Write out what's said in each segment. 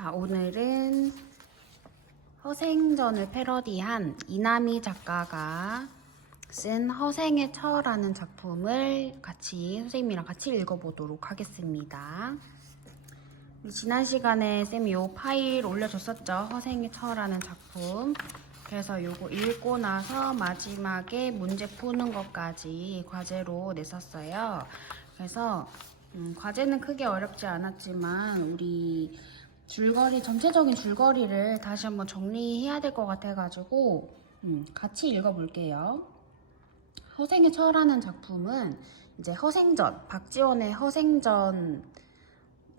자, 오늘은 허생전을 패러디한 이남희 작가가 쓴 허생의 처라는 작품을 선생님이랑 같이 읽어보도록 하겠습니다. 지난 시간에 쌤이 요 파일 올려줬었죠. 허생의 처라는 작품. 그래서 요거 읽고 나서 마지막에 문제 푸는 것까지 과제로 냈었어요. 그래서 과제는 크게 어렵지 않았지만 우리 전체적인 줄거리를 다시 한번 정리해야 될 것 같아가지고 같이 읽어볼게요. 허생의 처라는 작품은 이제 허생전, 박지원의 허생전을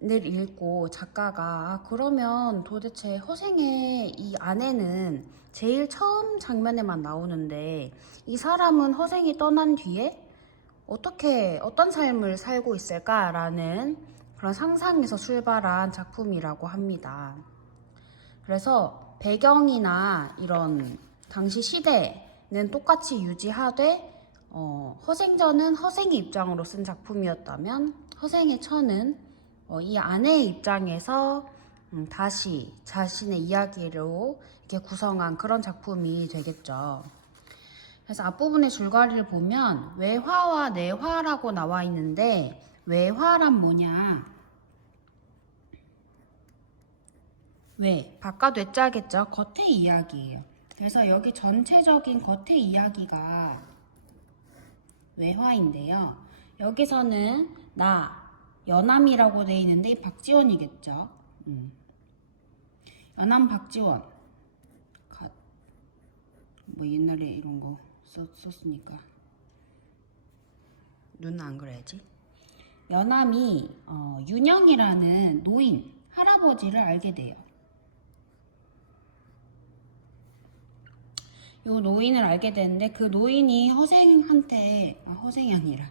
읽고 작가가 그러면 도대체 허생의 이 안에는 제일 처음 장면에만 나오는데 이 사람은 허생이 떠난 뒤에 어떤 삶을 살고 있을까라는 그런 상상에서 출발한 작품이라고 합니다. 그래서 배경이나 이런 당시 시대는 똑같이 유지하되 허생전은 허생의 입장으로 쓴 작품이었다면 허생의 처는 이 아내의 입장에서 다시 자신의 이야기로 이렇게 구성한 그런 작품이 되겠죠. 그래서 앞부분의 줄거리를 보면 외화와 내화라고 나와 있는데 외화란 뭐냐? 바깥 외자겠죠. 겉의 이야기예요. 그래서 여기 전체적인 겉의 이야기가 외화인데요. 여기서는 연암이라고 돼 있는데 박지원이겠죠. 연암 박지원. 뭐 옛날에 이런 거 썼으니까 눈 안 그래야지. 연암이 윤영이라는 노인 할아버지를 알게 돼요. 요 노인을 알게 되는데 그 노인이 허생이 아니라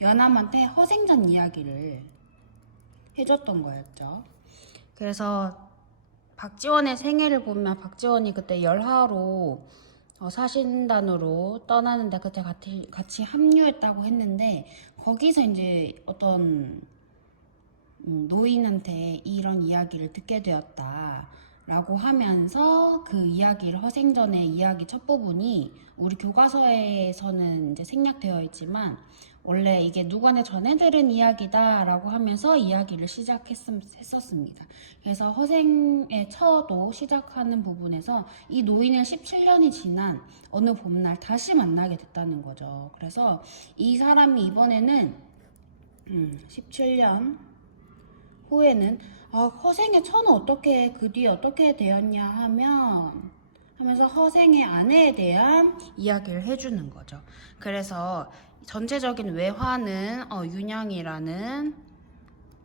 연암한테 허생전 이야기를 해줬던 거였죠. 그래서 박지원의 생애를 보면 박지원이 그때 열하로 사신단으로 떠나는데 그때 같이 합류했다고 했는데 거기서 이제 어떤 노인한테 이런 이야기를 듣게 되었다 라고 하면서 그 이야기를 허생전의 이야기 첫 부분이 우리 교과서에서는 이제 생략되어 있지만 원래 이게 누구한테 전해들은 이야기다 라고 하면서 이야기를 시작했었습니다. 그래서 허생의 처도 시작하는 부분에서 이 노인을 17년이 지난 어느 봄날 다시 만나게 됐다는 거죠. 그래서 이 사람이 이번에는 17년 후에는 허생의 처는 그 뒤에 어떻게 되었냐 하면서 허생의 아내에 대한 이야기를 해주는 거죠. 그래서 전체적인 외화는 윤영이라는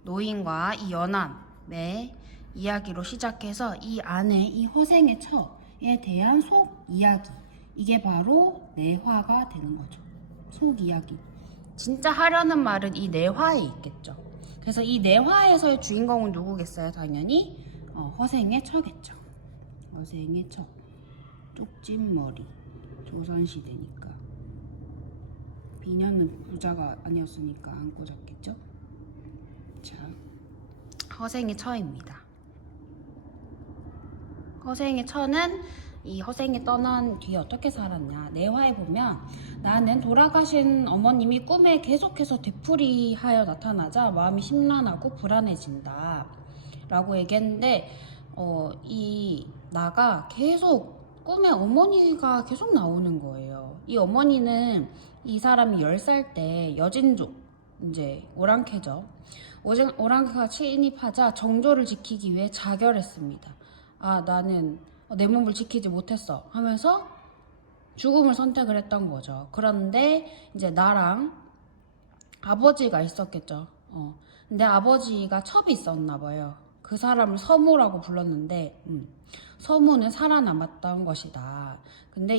노인과 이 연암의 이야기로 시작해서 이 안에 이 허생의 처에 대한 속 이야기, 이게 바로 내화가 되는 거죠. 속 이야기. 진짜 하려는 말은 이 내화에 있겠죠. 그래서 이 내화에서의 주인공은 누구겠어요? 당연히 허생의 처겠죠. 허생의 처. 쪽진 머리. 조선시대니까. 비녀는 부자가 아니었으니까 안 꽂았겠죠? 자, 허생의 처입니다. 허생의 처는 이 허생이 떠난 뒤에 어떻게 살았냐. 내화에 보면 나는 돌아가신 어머님이 꿈에 계속해서 되풀이하여 나타나자 마음이 심란하고 불안해진다 라고 얘기했는데 이 나가 계속 꿈에 어머니가 계속 나오는 거예요. 이 어머니는 이 사람이 10살 때 여진족 이제 오랑캐죠. 오랑캐가 침입하자 정조를 지키기 위해 자결했습니다. 나는 내 몸을 지키지 못했어 하면서 죽음을 선택을 했던 거죠. 그런데 이제 나랑 아버지가 있었겠죠. 근데 아버지가 첩이 있었나 봐요. 그 사람을 서무라고 불렀는데 서무는 살아남았던 것이다. 근데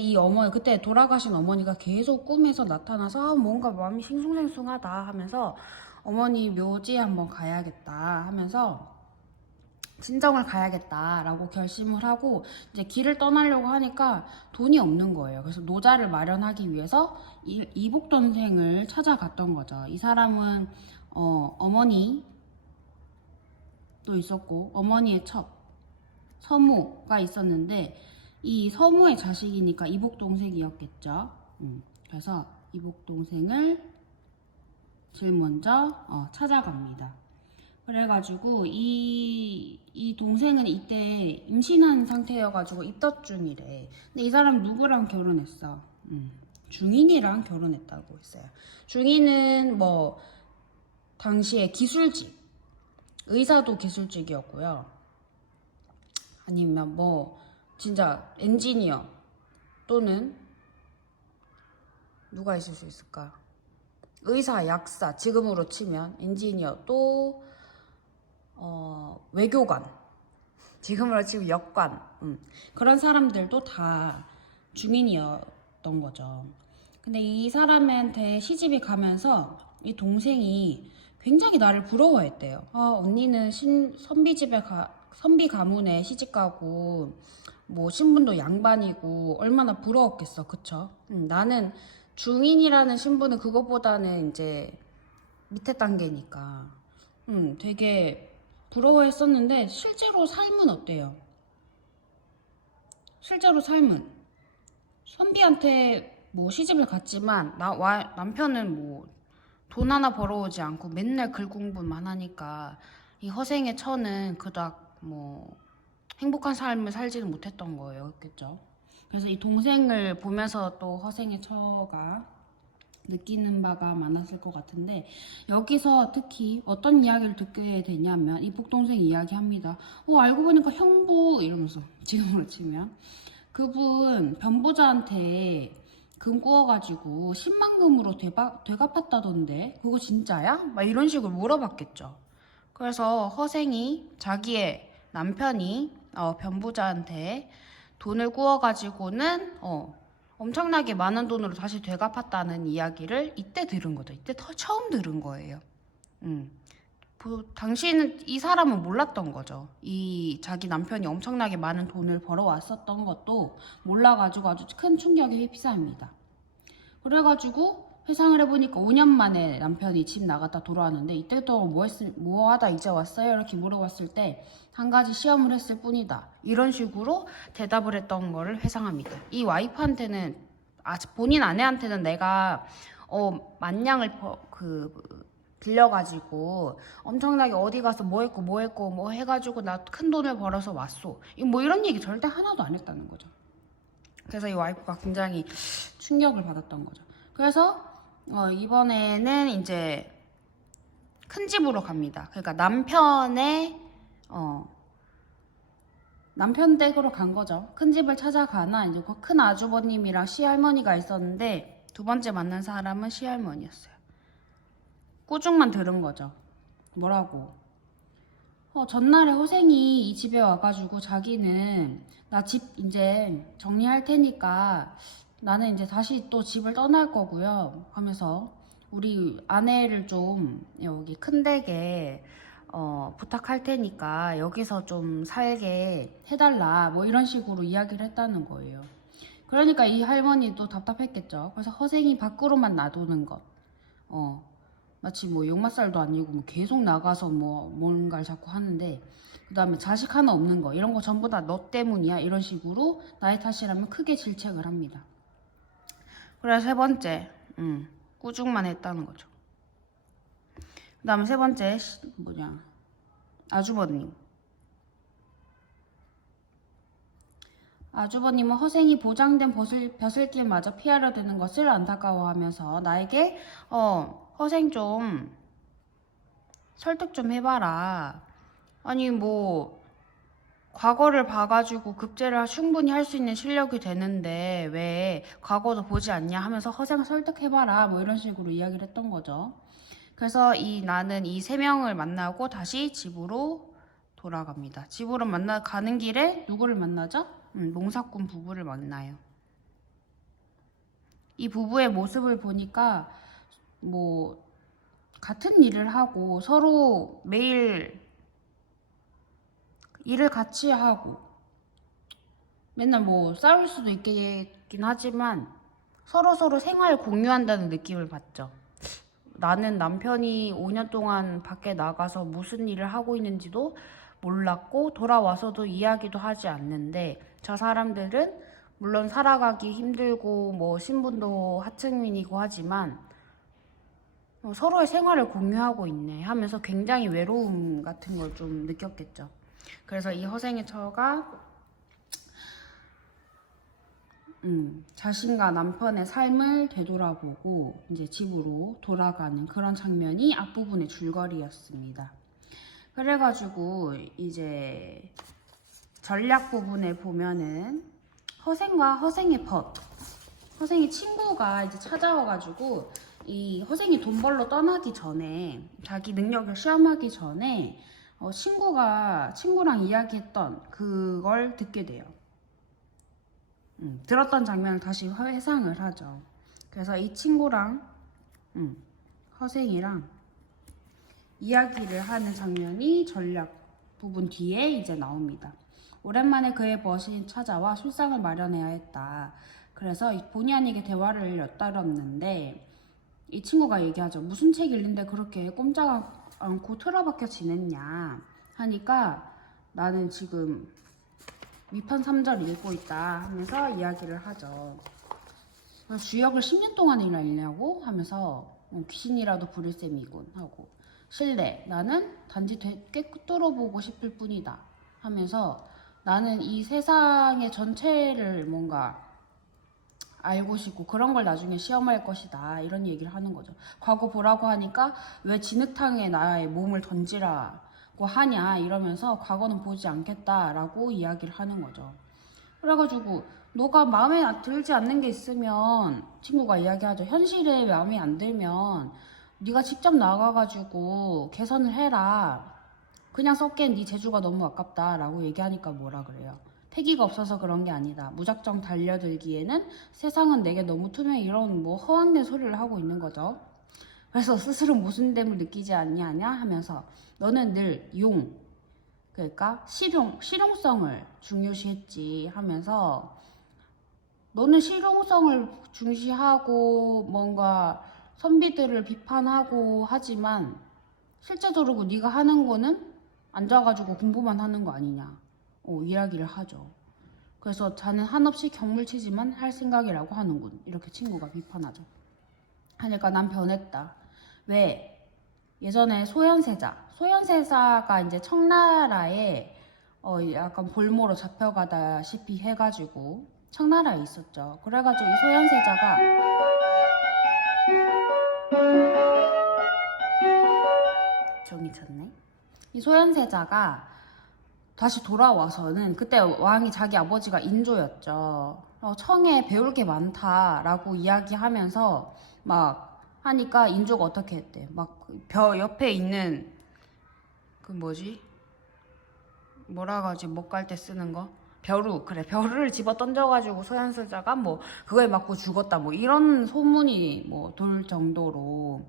그때 돌아가신 어머니가 계속 꿈에서 나타나서 뭔가 마음이 싱숭생숭하다 하면서 어머니 묘지에 한번 가야겠다 하면서 친정을 가야겠다라고 결심을 하고 이제 길을 떠나려고 하니까 돈이 없는 거예요. 그래서 노자를 마련하기 위해서 이복돈생을 찾아갔던 거죠. 이 사람은 어머니도 있었고 어머니의 첩, 서무가 있었는데 이 서무의 자식이니까 이복 동생이었겠죠. 그래서 이복 동생을 제일 먼저 찾아갑니다. 그래가지고 이 동생은 이때 임신한 상태여가지고 입덧 중이래. 근데 이 사람 누구랑 결혼했어? 중인이랑 결혼했다고 했어요. 중인은 뭐 당시에 기술직, 의사도 기술직이었고요. 아니면 뭐 진짜 엔지니어 또는 누가 있을 수 있을까? 의사, 약사, 지금으로 치면 엔지니어 또 외교관, 지금으로 치면 역관, 그런 사람들도 다 중인이었던 거죠. 근데 이 사람한테 시집이 가면서 이 동생이 굉장히 나를 부러워했대요. 언니는 선비 가문에 시집 가고 뭐 신분도 양반이고 얼마나 부러웠겠어, 그쵸? 나는 중인이라는 신분은 그것보다는 이제 밑에 단계니까 되게 부러워했었는데 실제로 삶은 어때요? 실제로 삶은 선비한테 뭐 시집을 갔지만 남편은 뭐 돈 하나 벌어오지 않고 맨날 글 공부만 하니까 이 허생의 처는 그닥 뭐 행복한 삶을 살지는 못했던 거였겠죠. 그래서 이 동생을 보면서 또 허생의 처가 느끼는 바가 많았을 것 같은데 여기서 특히 어떤 이야기를 듣게 되냐면 이 북동생 이야기합니다. 알고 보니까 형부 이러면서 지금으로 치면 그분 변부자한테 금 구워가지고 10만 금으로 되갚았다던데 그거 진짜야? 막 이런 식으로 물어봤겠죠. 그래서 허생이 자기의 남편이 변부자한테 돈을 구워가지고는 엄청나게 많은 돈으로 다시 되갚았다는 이야기를 이때 들은 거죠. 이때 처음 들은 거예요. 당시에는 이 사람은 몰랐던 거죠. 이 자기 남편이 엄청나게 많은 돈을 벌어왔었던 것도 몰라가지고 아주 큰 충격에 휩싸입니다. 그래가지고 회상을 해보니까 5년 만에 남편이 집 나갔다 돌아왔는데 이때 동안 뭐 하다 이제 왔어요? 이렇게 물어봤을 때 한 가지 시험을 했을 뿐이다. 이런 식으로 대답을 했던 거를 회상합니다. 이 와이프한테는 본인 아내한테는 내가 만냥을 빌려가지고 엄청나게 어디 가서 뭐 했고 뭐 해가지고 나 큰 돈을 벌어서 왔어. 뭐 이런 얘기 절대 하나도 안 했다는 거죠. 그래서 이 와이프가 굉장히 충격을 받았던 거죠. 그래서 이번에는 이제 큰 집으로 갑니다. 그러니까 남편 댁으로 간 거죠. 큰 집을 찾아가나 이제 그 큰 아주버님이랑 시할머니가 있었는데 두 번째 만난 사람은 시할머니였어요. 꾸중만 들은 거죠. 뭐라고? 전날에 허생이 이 집에 와가지고 자기는 나 집 이제 정리할 테니까 나는 이제 다시 또 집을 떠날 거고요 하면서 우리 아내를 좀 여기 큰 댁에 부탁할 테니까 여기서 좀 살게 해달라 뭐 이런 식으로 이야기를 했다는 거예요. 그러니까 이 할머니도 답답했겠죠. 그래서 허생이 밖으로만 놔두는 것 마치 뭐 역마살도 아니고 뭐 계속 나가서 뭐 뭔가를 자꾸 하는데 그 다음에 자식 하나 없는 거 이런 거 전부 다 너 때문이야 이런 식으로 나의 탓이라면 크게 질책을 합니다. 그래서 세 번째 꾸중만 했다는 거죠. 그 다음에 세 번째 아주버님은 허생이 보장된 벼슬길마저 피하려 드는 것을 안타까워하면서 나에게 허생 좀 설득 좀 해봐라. 아니 뭐 과거를 봐가지고 급제를 충분히 할 수 있는 실력이 되는데 왜 과거도 보지 않냐 하면서 허생 설득해봐라 뭐 이런 식으로 이야기를 했던 거죠. 그래서 나는 이 세 명을 만나고 다시 집으로 돌아갑니다. 집으로 가는 길에 누구를 만나죠? 농사꾼 부부를 만나요. 이 부부의 모습을 보니까 뭐 같은 일을 하고 서로 매일 일을 같이 하고 맨날 뭐 싸울 수도 있긴 하지만 서로 생활을 공유한다는 느낌을 받죠. 나는 남편이 5년 동안 밖에 나가서 무슨 일을 하고 있는지도 몰랐고 돌아와서도 이야기도 하지 않는데 저 사람들은 물론 살아가기 힘들고 뭐 신분도 하층민이고 하지만 서로의 생활을 공유하고 있네 하면서 굉장히 외로움 같은 걸 좀 느꼈겠죠. 그래서 이 허생의 처가 자신과 남편의 삶을 되돌아보고 이제 집으로 돌아가는 그런 장면이 앞부분의 줄거리였습니다. 그래가지고 이제 전략 부분에 보면은 허생과 허생의 허생이 친구가 이제 찾아와가지고 이 허생이 돈 벌러 떠나기 전에 자기 능력을 시험하기 전에 친구랑 이야기했던 그걸 듣게 돼요. 들었던 장면을 다시 회상을 하죠. 그래서 이 친구랑 허생이랑 이야기를 하는 장면이 전략 부분 뒤에 이제 나옵니다. 오랜만에 그의 벗이 찾아와 술상을 마련해야 했다. 그래서 본의 아니게 대화를 엿들었는데 이 친구가 얘기하죠. 무슨 책 읽는데 그렇게 꼼짝 않고 틀어박혀 지냈냐 하니까 나는 지금 위판 3절 읽고 있다 하면서 이야기를 하죠. 주역을 10년 동안이나 읽냐고 하면서 귀신이라도 부릴 셈이군 하고 실례 나는 단지 꽤 뚫어보고 싶을 뿐이다 하면서 나는 이 세상의 전체를 뭔가 알고 싶고 그런 걸 나중에 시험할 것이다 이런 얘기를 하는 거죠. 과거 보라고 하니까 왜 진흙탕에 나의 몸을 던지라고 하냐 이러면서 과거는 보지 않겠다라고 이야기를 하는 거죠. 그래가지고 너가 마음에 들지 않는 게 있으면 친구가 이야기하죠. 현실에 마음에 안 들면 네가 직접 나가가지고 개선을 해라. 그냥 썩기엔 네 재주가 너무 아깝다 라고 얘기하니까 뭐라 그래요. 패기가 없어서 그런 게 아니다. 무작정 달려들기에는 세상은 내게 너무 투명해. 이런 뭐 허황된 소리를 하고 있는 거죠. 그래서 스스로 모순됨을 느끼지 않냐냐 하면서 너는 늘 그러니까 실용성을 중요시했지 하면서 너는 실용성을 중시하고 뭔가 선비들을 비판하고 하지만 실제적으로 네가 하는 거는 앉아가지고 공부만 하는 거 아니냐 이야기를 하죠. 그래서 자는 한없이 경물치지만 할 생각이라고 하는군 이렇게 친구가 비판하죠. 하니까 난 변했다. 왜? 예전에 소현세자가 이제 청나라에 약간 볼모로 잡혀가다시피 해가지고 청나라에 있었죠. 그래가지고 이 소현세자가 종이 쳤네. 이 소현세자가 다시 돌아와서는 그때 왕이 자기 아버지가 인조였죠. 청에 배울 게 많다라고 이야기하면서 막 하니까 인조가 어떻게 했대. 막 벼 옆에 있는 그 뭐지? 뭐라 가지 못 갈 때 쓰는 거? 벼루를 집어 던져가지고 소현세자가 뭐 그거에 맞고 죽었다 뭐 이런 소문이 뭐 돌 정도로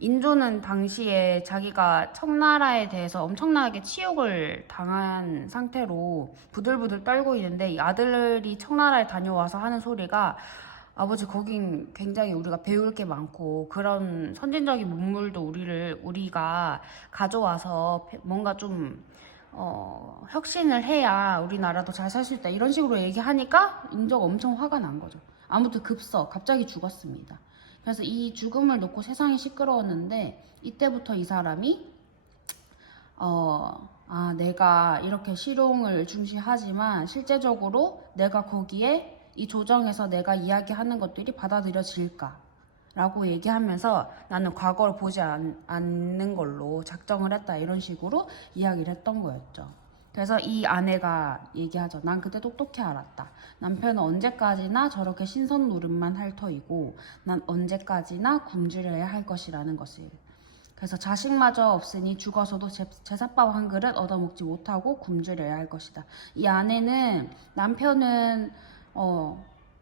인조는 당시에 자기가 청나라에 대해서 엄청나게 치욕을 당한 상태로 부들부들 떨고 있는데 이 아들이 청나라에 다녀와서 하는 소리가 아버지 거긴 굉장히 우리가 배울 게 많고 그런 선진적인 문물도 우리가 가져와서 뭔가 좀 혁신을 해야 우리나라도 잘 살 수 있다 이런 식으로 얘기하니까 인조가 엄청 화가 난 거죠. 아무튼 갑자기 죽었습니다. 그래서 이 죽음을 놓고 세상이 시끄러웠는데 이때부터 이 사람이 내가 이렇게 실용을 중시하지만 실제적으로 내가 거기에 이 조정에서 내가 이야기하는 것들이 받아들여질까 라고 얘기하면서 나는 과거를 보지 않는 걸로 작정을 했다 이런 식으로 이야기를 했던 거였죠. 그래서 이 아내가 얘기하죠. 난 그때 똑똑히 알았다. 남편은 언제까지나 저렇게 신선 노릇만 핥어이고 난 언제까지나 굶주려야 할 것이라는 것을. 그래서 자식마저 없으니 죽어서도 제삿밥 한 그릇 얻어먹지 못하고 굶주려야 할 것이다. 이 아내는 남편은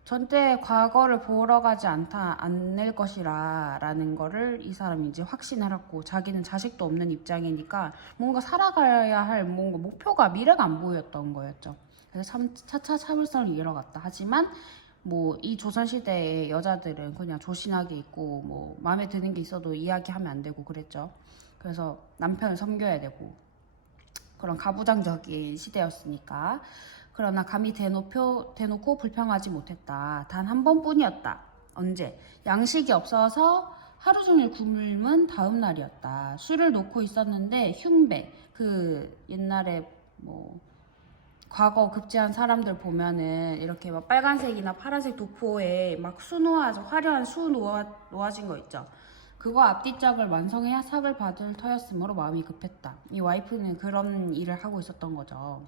절대 과거를 보러 가지 않을 것이라 라는 거를 이 사람이 이제 확신을 했고 자기는 자식도 없는 입장이니까 뭔가 살아가야 할 뭔가 목표가 미래가 안 보였던 거였죠. 그래서 차차 참을성을 잃어갔다. 하지만 뭐 이 조선시대의 여자들은 그냥 조신하게 있고 뭐 마음에 드는 게 있어도 이야기하면 안 되고 그랬죠. 그래서 남편을 섬겨야 되고 그런 가부장적인 시대였으니까. 그러나 감히 대놓고 불평하지 못했다. 단 한 번뿐이었다. 언제? 양식이 없어서 하루 종일 굶은 다음 날이었다. 술을 놓고 있었는데 흉배, 그 옛날에 뭐 과거 급제한 사람들 보면은 이렇게 막 빨간색이나 파란색 도포에 막 화려한 놓아진 거 있죠. 그거 앞뒤짝을 완성해야 삭을 받을 터였으므로 마음이 급했다. 이 와이프는 그런 일을 하고 있었던 거죠.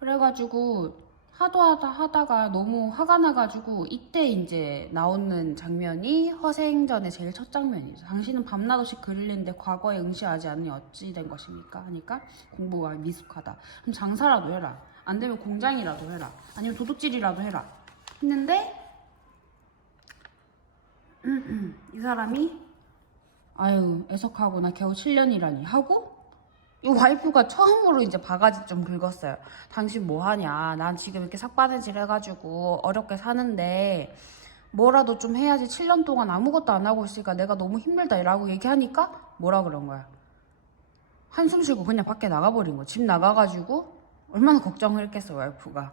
그래가지고 하다가 너무 화가 나가지고 이때 이제 나오는 장면이 허생전의 제일 첫 장면이죠. 당신은 밤낮 없이 글을 읽는데 과거에 응시하지 않으니 어찌 된 것입니까? 하니까 공부가 미숙하다. 그럼 장사라도 해라. 안 되면 공장이라도 해라. 아니면 도둑질이라도 해라. 했는데 이 사람이 아유 애석하고 나 겨우 7년이라니 하고 이 와이프가 처음으로 이제 바가지 좀 긁었어요. 당신 뭐 하냐? 난 지금 이렇게 삭바느질 해가지고 어렵게 사는데 뭐라도 좀 해야지. 7년 동안 아무것도 안 하고 있으니까 내가 너무 힘들다 라고 얘기하니까 뭐라 그런 거야. 한숨 쉬고 그냥 밖에 나가버린 거야. 집 나가가지고 얼마나 걱정을 했겠어 와이프가.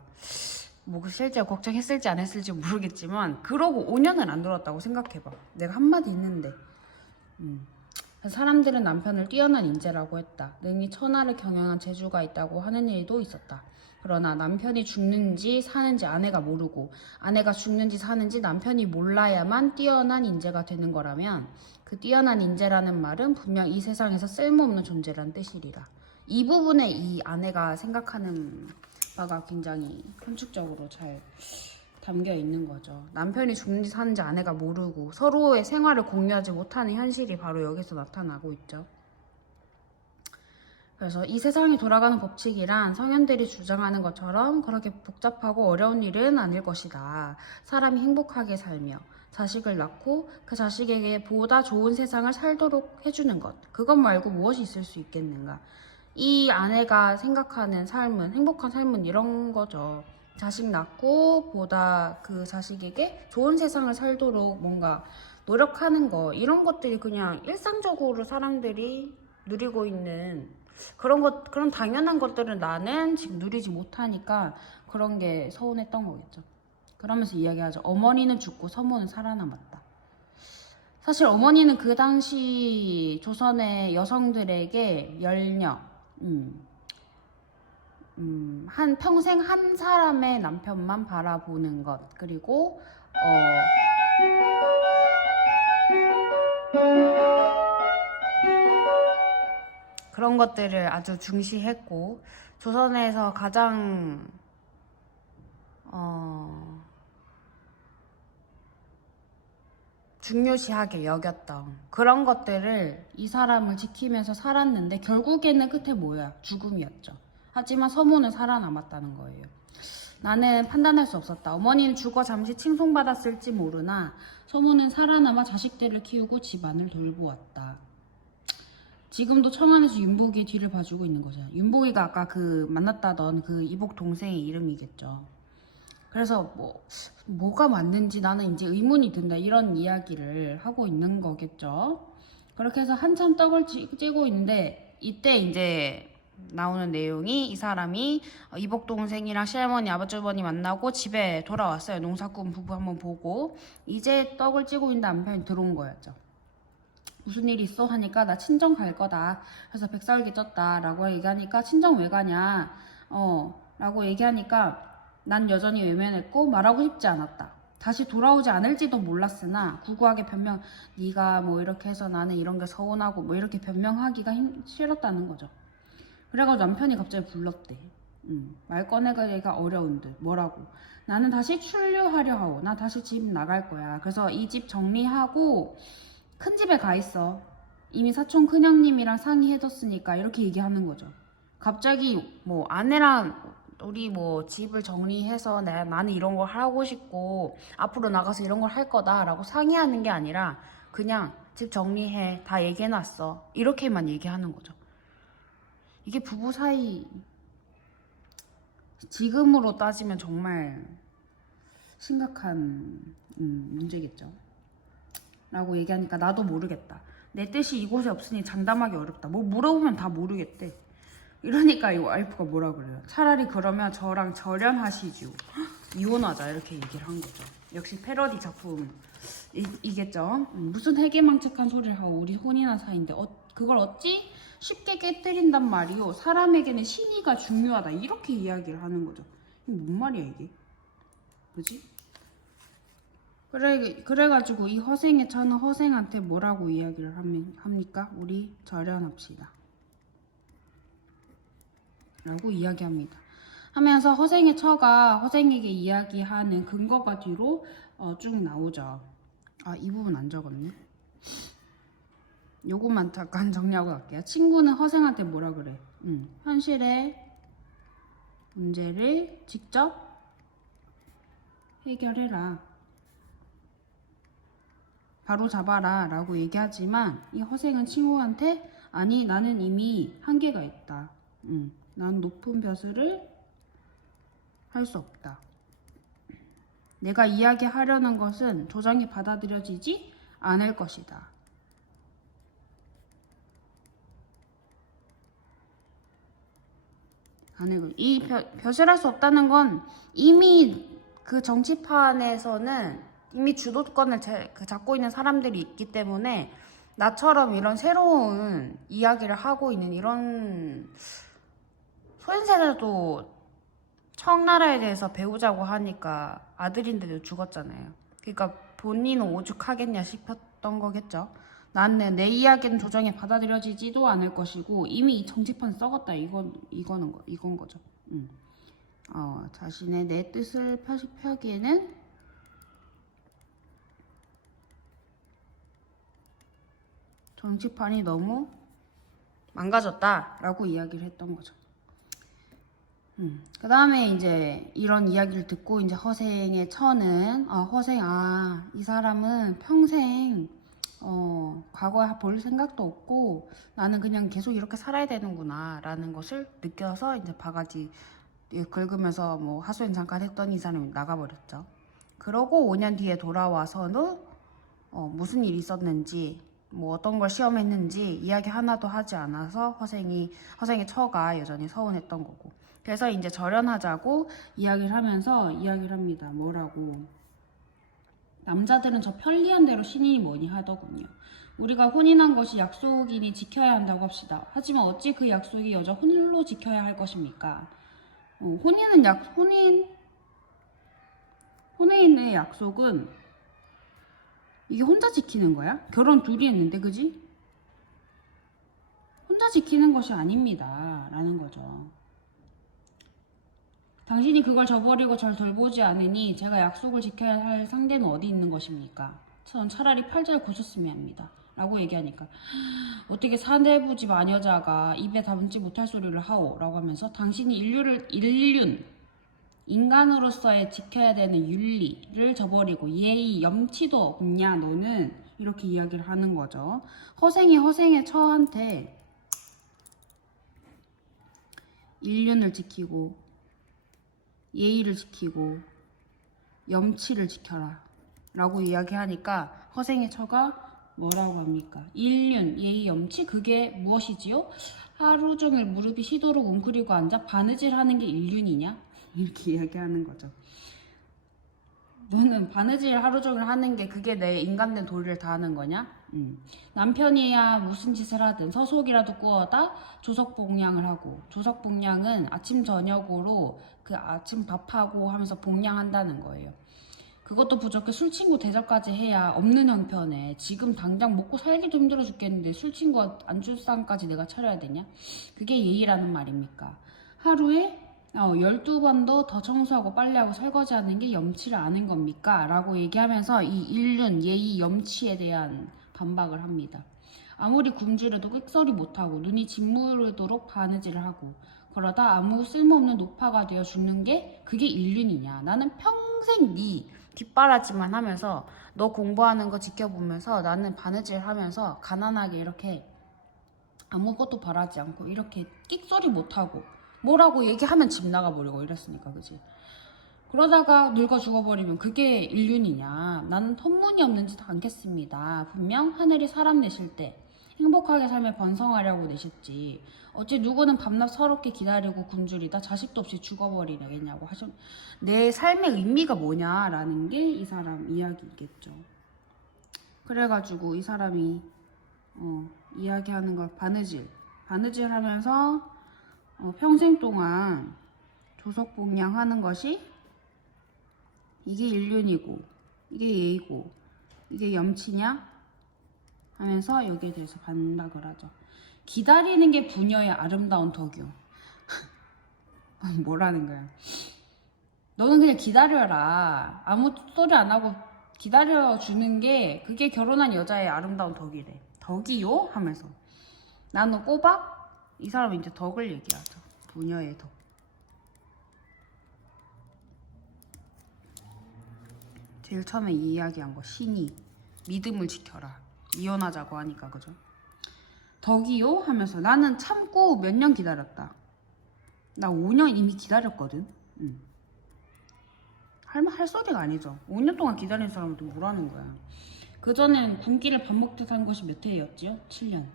뭐 실제 걱정했을지 안 했을지 모르겠지만 그러고 5년을 안 돌았다고 생각해봐. 내가 한마디 했는데. 사람들은 남편을 뛰어난 인재라고 했다. 능히 천하를 경영한 재주가 있다고 하는 일도 있었다. 그러나 남편이 죽는지 사는지 아내가 모르고 아내가 죽는지 사는지 남편이 몰라야만 뛰어난 인재가 되는 거라면 그 뛰어난 인재라는 말은 분명 이 세상에서 쓸모없는 존재라는 뜻이리라. 이 부분에 이 아내가 생각하는 바가 굉장히 함축적으로 잘 담겨 있는 거죠. 남편이 죽는지 사는지 아내가 모르고 서로의 생활을 공유하지 못하는 현실이 바로 여기서 나타나고 있죠. 그래서 이 세상이 돌아가는 법칙이란 성현들이 주장하는 것처럼 그렇게 복잡하고 어려운 일은 아닐 것이다. 사람이 행복하게 살며 자식을 낳고 그 자식에게 보다 좋은 세상을 살도록 해주는 것. 그것 말고 무엇이 있을 수 있겠는가. 이 아내가 생각하는 삶은, 행복한 삶은 이런 거죠. 자식 낳고 보다 그 자식에게 좋은 세상을 살도록 뭔가 노력하는 거, 이런 것들이 그냥 일상적으로 사람들이 누리고 있는 그런 당연한 것들을 나는 지금 누리지 못하니까 그런 게 서운했던 거겠죠. 그러면서 이야기하죠. 어머니는 죽고 서모는 살아남았다. 사실 어머니는 그 당시 조선의 여성들에게 열녀, 한 평생 한 사람의 남편만 바라보는 것, 그리고 그런 것들을 아주 중시했고 조선에서 가장 중요시하게 여겼던 그런 것들을 이 사람을 지키면서 살았는데 결국에는 끝에 뭐야? 죽음이었죠. 하지만 서모는 살아남았다는 거예요. 나는 판단할 수 없었다. 어머니는 죽어 잠시 칭송받았을지 모르나 서모는 살아남아 자식들을 키우고 집안을 돌보았다. 지금도 청안에서 윤복이의 뒤를 봐주고 있는 거잖아. 윤복이가 아까 그 만났다던 그 이복 동생의 이름이겠죠. 그래서 뭐가 맞는지 나는 이제 의문이 든다, 이런 이야기를 하고 있는 거겠죠. 그렇게 해서 한참 떡을 찌고 있는데 이때 이제 나오는 내용이 이 사람이 이복 동생이랑 시할머니 아버지 만나고 집에 돌아왔어요. 농사꾼 부부 한번 보고 이제 떡을 찌고 있는 남편이 들어온 거였죠. 무슨 일 있어? 하니까 나 친정 갈 거다. 그래서 백설기 쪘다 라고 얘기하니까 친정 왜 가냐 라고 얘기하니까 난 여전히 외면했고 말하고 싶지 않았다. 다시 돌아오지 않을지도 몰랐으나 구구하게 변명, 네가 뭐 이렇게 해서 나는 이런 게 서운하고 뭐 이렇게 변명하기가 싫었다는 거죠. 그래가지고 남편이 갑자기 불렀대. 말 꺼내기가 어려운 듯. 뭐라고? 나는 다시 출류하려 하오. 나 다시 집 나갈 거야. 그래서 이 집 정리하고 큰 집에 가 있어. 이미 사촌 큰형님이랑 상의해뒀으니까 이렇게 얘기하는 거죠. 갑자기 뭐 아내랑 우리 뭐 집을 정리해서 나는 이런 걸 하고 싶고 앞으로 나가서 이런 걸 할 거다 라고 상의하는 게 아니라 그냥 집 정리해, 다 얘기해놨어, 이렇게만 얘기하는 거죠. 이게 부부 사이 지금으로 따지면 정말 심각한 문제겠죠. 라고 얘기하니까 나도 모르겠다. 내 뜻이 이곳에 없으니 장담하기 어렵다. 뭐 물어보면 다 모르겠대. 이러니까 이 와이프가 뭐라 그래요? 차라리 그러면 저랑 절연하시죠. 이혼하자 이렇게 얘기를 한 거죠. 역시 패러디 작품 이겠죠. 무슨 해괴망측한 소리를 하고 우리 혼인한 사이인데 그걸 어찌 쉽게 깨뜨린단 말이요. 사람에게는 신의가 중요하다 이렇게 이야기를 하는 거죠. 이게 뭔 말이야 이게? 뭐지? 그래가지고 이 허생의 처는 허생한테 뭐라고 이야기를 합니까? 우리 절연합시다 라고 이야기합니다. 하면서 허생의 처가 허생에게 이야기하는 근거가 뒤로 쭉 나오죠. 아, 이 부분 안 적었네. 요것만 잠깐 정리하고 갈게요. 친구는 허생한테 뭐라 그래? 현실의 문제를 직접 해결해라. 바로 잡아라 라고 얘기하지만 이 허생은 친구한테 아니 나는 이미 한계가 있다. 난 높은 벼슬을 할 수 없다. 내가 이야기하려는 것은 조정이 받아들여지지 않을 것이다. 이 벼슬할 수 없다는 건 이미 그 정치판에서는 이미 주도권을 잡고 있는 사람들이 있기 때문에 나처럼 이런 새로운 이야기를 하고 있는 이런 소현세자도 청나라에 대해서 배우자고 하니까 아들인데도 죽었잖아요. 그러니까 본인은 오죽하겠냐 싶었던 거겠죠. 나는 내 이야기는 조정에 받아들여지지도 않을 것이고 이미 이 정치판 썩었다 이건 거죠. 자신의 내 뜻을 펴기에는 정치판이 너무 망가졌다라고 이야기를 했던 거죠. 그 다음에 이제 이런 이야기를 듣고 이제 허생의 처는 이 사람은 평생 과거에 볼 생각도 없고 나는 그냥 계속 이렇게 살아야 되는구나 라는 것을 느껴서 이제 바가지 긁으면서 뭐 하소연 잠깐 했더니 이 사람이 나가버렸죠. 그러고 5년 뒤에 돌아와서는 무슨 일이 있었는지 뭐 어떤 걸 시험했는지 이야기 하나도 하지 않아서 허생의 처가 여전히 서운했던 거고. 그래서 이제 절연하자고 이야기를 하면서 이야기를 합니다. 뭐라고? 남자들은 저 편리한 대로 신인이 뭐니 하더군요. 우리가 혼인한 것이 약속이니 지켜야 한다고 합시다. 하지만 어찌 그 약속이 여자 홀로 지켜야 할 것입니까? 혼인의 약속은 이게 혼자 지키는 거야? 결혼 둘이 했는데, 그지? 혼자 지키는 것이 아닙니다. 라는 거죠. 당신이 그걸 저버리고 절 돌보지 않으니 제가 약속을 지켜야 할 상대는 어디 있는 것입니까? 전 차라리 팔자를 고쳤으면 합니다. 라고 얘기하니까 어떻게 사내부집 마녀자가 입에 담지 못할 소리를 하오? 라고 하면서 당신이 인간으로서의 지켜야 되는 윤리를 저버리고 예의, 염치도 없냐 너는? 이렇게 이야기를 하는 거죠. 허생의 처한테 인륜을 지키고 예의를 지키고 염치를 지켜라 라고 이야기하니까 허생의 처가 뭐라고 합니까? 인륜, 예의, 염치 그게 무엇이지요? 하루 종일 무릎이 시도록 웅크리고 앉아 바느질하는 게 인륜이냐? 이렇게 이야기하는 거죠. 너는 바느질 하루 종일 하는 게 그게 내 인간된 도리를 다하는 거냐? 남편이야 무슨 짓을 하든 서속이라도 구워다 조석봉양을 하고, 조석봉양은 아침 저녁으로 그 아침 밥하고 하면서 봉양한다는 거예요. 그것도 부족해 술친구 대접까지 해야 없는 형편에 지금 당장 먹고 살기도 힘들어 죽겠는데 술친구 안주상까지 내가 차려야 되냐? 그게 예의라는 말입니까? 하루에 12번도 더 청소하고 빨래하고 설거지하는 게 염치를 아는 겁니까? 라고 얘기하면서 이 인륜, 예의, 염치에 대한 반박을 합니다. 아무리 굶주려도 끽소리 못하고 눈이 짓무르도록 바느질을 하고 그러다 아무 쓸모없는 노파가 되어 죽는 게 그게 인륜이냐? 나는 평생 네 뒷바라지만 하면서 너 공부하는 거 지켜보면서 나는 바느질 하면서 가난하게 이렇게 아무것도 바라지 않고 이렇게 끽소리 못하고 뭐라고 얘기하면 집 나가버리고 이랬으니까, 그지? 그러다가 늙어 죽어버리면 그게 인륜이냐? 나는 터무니없는 짓 않겠습니다. 분명 하늘이 사람 내실 때 행복하게 삶을 번성하려고 내셨지. 어찌 누구는 밤낮 서럽게 기다리고 굶주리다 자식도 없이 죽어버리겠냐고 하셨. 내 삶의 의미가 뭐냐라는 게 이 사람 이야기겠죠. 그래가지고 이 사람이 이야기하는 거 바느질 하면서 평생 동안 조석봉양하는 것이 이게 인륜이고 이게 예의고 이게 염치냐 하면서 여기에 대해서 반박을 하죠. 기다리는 게 부녀의 아름다운 덕이요. 뭐라는 거야. 너는 그냥 기다려라. 아무 소리 안 하고 기다려주는 게 그게 결혼한 여자의 아름다운 덕이래. 덕이요? 하면서 나는 꼬박? 이 사람은 이제 덕을 얘기하죠. 부녀의 덕. 제일 처음에 이야기한 거 신이 믿음을 지켜라. 이혼하자고 하니까 그죠? 덕이요? 하면서 나는 참고 몇 년 기다렸다. 나 5년 이미 기다렸거든. 할 소리가 아니죠. 5년 동안 기다린 사람한테 뭐라는 거야. 그전엔 굶기를 밥 먹듯 한 것이 몇 해였지요? 7년.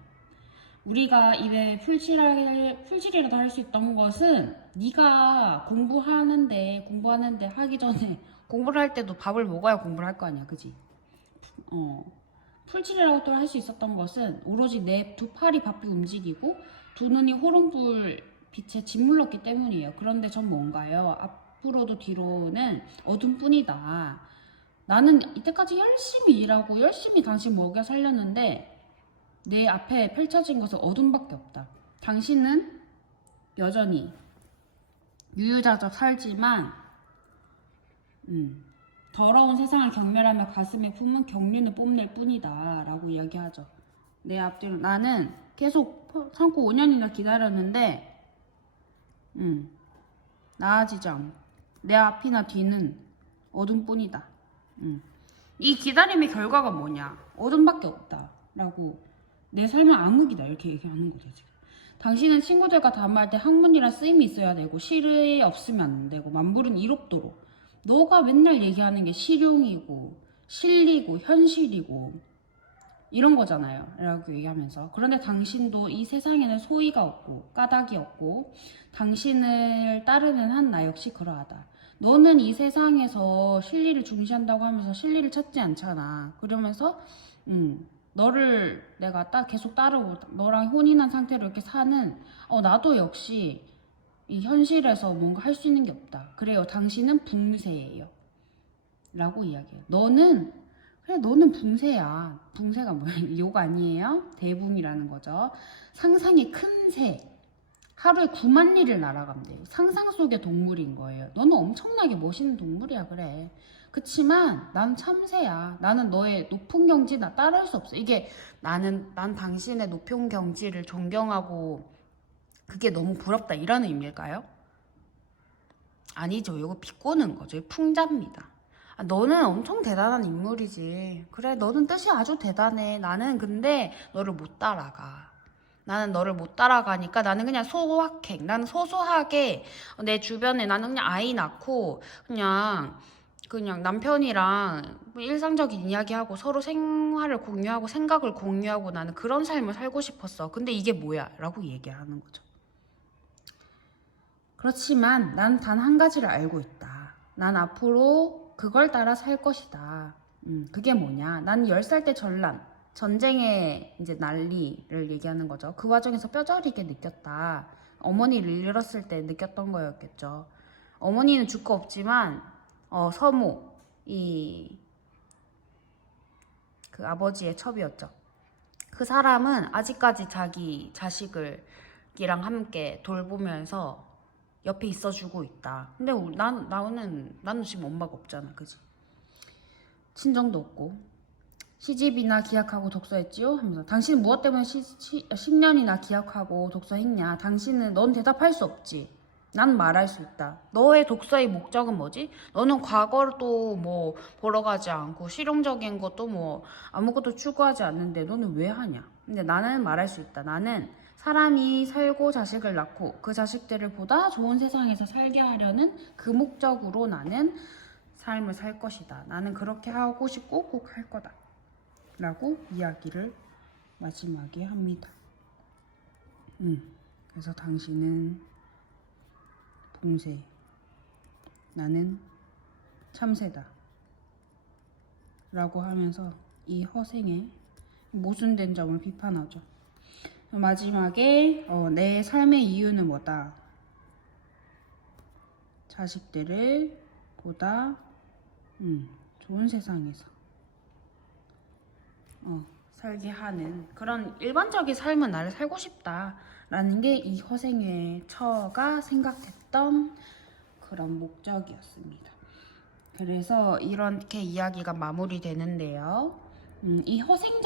우리가 입에 풀칠이라도 할 수 있던 것은 네가 공부하는데 하기 전에 공부를 할 때도 밥을 먹어야 공부를 할 거 아니야. 그지? 풀칠이라도 할 수 있었던 것은 오로지 내 두 팔이 바삐 움직이고 두 눈이 호롱불 빛에 짓물렀기 때문이에요. 그런데 전 뭔가요? 앞으로도 뒤로는 어둠뿐이다. 나는 이때까지 열심히 일하고 열심히 당신 먹여 살렸는데 내 앞에 펼쳐진 것은 어둠밖에 없다. 당신은 여전히 유유자적 살지만 더러운 세상을 경멸하며 가슴에 품은 경륜을 뽐낼 뿐이다 라고 이야기하죠. 내 앞뒤로 나는 계속 참고 5년이나 기다렸는데 나아지지 않고 내 앞이나 뒤는 어둠뿐이다. 이 기다림의 결과가 뭐냐? 어둠밖에 없다 라고 내 삶은 암흑이다 이렇게 얘기하는 거죠. 지금 당신은 친구들과 담화할 때 학문이란 쓰임이 있어야 되고 실이 없으면 안 되고 만물은 이롭도록 너가 맨날 얘기하는 게 실용이고 실리고 현실이고 이런 거잖아요 라고 얘기하면서 그런데 당신도 이 세상에는 소의가 없고 까닭이 없고 당신을 따르는 한 나 역시 그러하다. 너는 이 세상에서 진리를 중시한다고 하면서 진리를 찾지 않잖아. 그러면서 너를 내가 계속 따르고 너랑 혼인한 상태로 이렇게 사는 나도 역시 이 현실에서 뭔가 할 수 있는 게 없다. 그래요. 당신은 붕세예요. 라고 이야기해요. 너는 붕세야. 붕세가 뭐예요? 욕 아니에요? 대붕이라는 거죠. 상상이 큰 새. 하루에 9만 리를 날아간대요. 상상 속의 동물인 거예요. 너는 엄청나게 멋있는 동물이야. 그래. 그치만 난 참새야. 나는 너의 높은 경지 나 따라할 수 없어. 이게 난 당신의 높은 경지를 존경하고 그게 너무 부럽다 이런 의미일까요? 아니죠. 이거 비꼬는 거죠. 풍자입니다. 너는 엄청 대단한 인물이지. 그래, 너는 뜻이 아주 대단해. 나는 근데 너를 못 따라가. 나는 너를 못 따라가니까 나는 그냥 소확행. 나는 소소하게 내 주변에 나는 그냥 아이 낳고 그냥 남편이랑 일상적인 이야기하고 서로 생활을 공유하고 생각을 공유하고 나는 그런 삶을 살고 싶었어. 근데 이게 뭐야? 라고 얘기하는 거죠. 그렇지만 난 단 한 가지를 알고 있다. 난 앞으로 그걸 따라 살 것이다. 그게 뭐냐? 난 10살 때 전쟁의 이제 난리를 얘기하는 거죠. 그 과정에서 뼈저리게 느꼈다. 어머니를 잃었을 때 느꼈던 거였겠죠. 어머니는 줄 거 없지만 서모 그 아버지의 첩이었죠. 그 사람은 아직까지 자기 자식이랑 함께 돌보면서 옆에 있어주고 있다. 근데 나는 지금 엄마가 없잖아, 그지? 친정도 없고. 시집이나 기약하고 독서했지요? 하면서 당신은 무엇 때문에 10년이나 기약하고 독서했냐? 넌 대답할 수 없지. 난 말할 수 있다. 너의 독서의 목적은 뭐지? 너는 과거도 뭐 보러 가지 않고 실용적인 것도 뭐 아무것도 추구하지 않는데 너는 왜 하냐? 근데 나는 말할 수 있다. 나는 사람이 살고 자식을 낳고 그 자식들을 보다 좋은 세상에서 살게 하려는 그 목적으로 나는 삶을 살 것이다. 나는 그렇게 하고 싶고 꼭 할 거다. 라고 이야기를 마지막에 합니다. 그래서 당신은 봉쇄, 나는 참새다 라고 하면서 이 허생의 모순된 점을 비판하죠. 마지막에 내 삶의 이유는 뭐다? 자식들을 보다 좋은 세상에서 살게 하는 그런 일반적인 삶은 나를 살고 싶다 라는 게 이 허생의 처가 생각했던 그런 목적이었습니다. 그래서 이렇게 이야기가 마무리되는데요. 이 허생